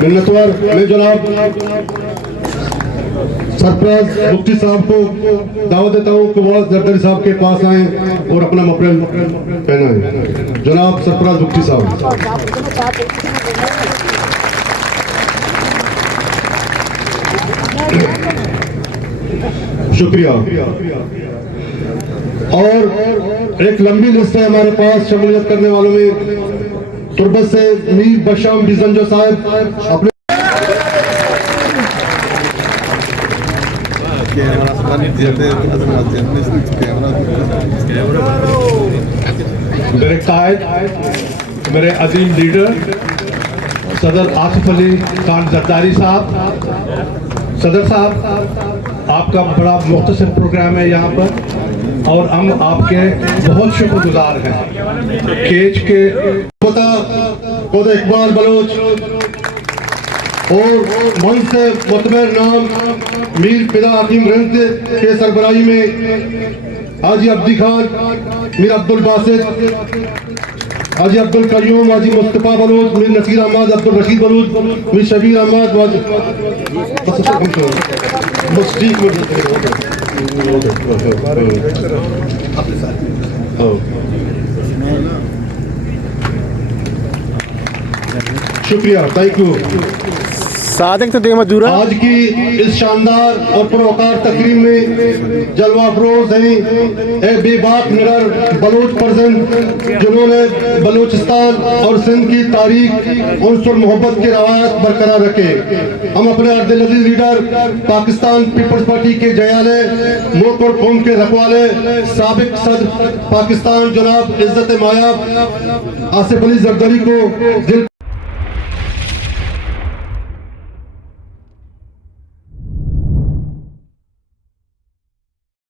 मिन्नतवार मैं जनाब सरफराज मुफ्ती साहब को दावत देता हूँ कि वो जरदारी साहब के पास आए और अपना मफरल पहनाएं। जनाब सरफराज मुफ्ती साहब। शुक्रिया। और एक लंबी लिस्ट है हमारे पास शमूलियत करने वालों में। तुर्बत से मीर बशाम बिजंजो साहब अपने मेरे कायद, मेरे अजीम लीडर सदर आसिफ अली खान जरदारी साहब, सदर साहब आपका बड़ा मुख्तसर प्रोग्राम है यहाँ पर और हम आपके बहुत शुक्रगुजार हैं। केच के खुद इकबाल बलोच और मन से मुतमर नाम मीर फिदा हकीम रंग के सरबराही में हाजी अब्दी खान, मीर अब्दुल बासित, हाजी अब्दुल कयूम, हाजी मुस्तफा बलूच, मीर नसीर अहमद, अब्दुल रशीद बलूच, मीर शबीर अहमद, शुक्रिया, थैंक यू। सादिक तो मजूरा आज की इस शानदार और पुरवकार तकरीब में जलवा अफरोज हैं बेबाक निडर बलूच पर्सन जिन्होंने बलूचिस्तान और सिंध की तारीख उनसुर मोहब्बत की रवायत बरकरार रखे। हम अपने अर्दिल अजीज लीडर पाकिस्तान पीपल्स पार्टी के जयाले मुल्क और कौम के रखवाले साबिक सदर पाकिस्तान जनाब इज्जत मायाब आसिफ अली जरदारी को दिल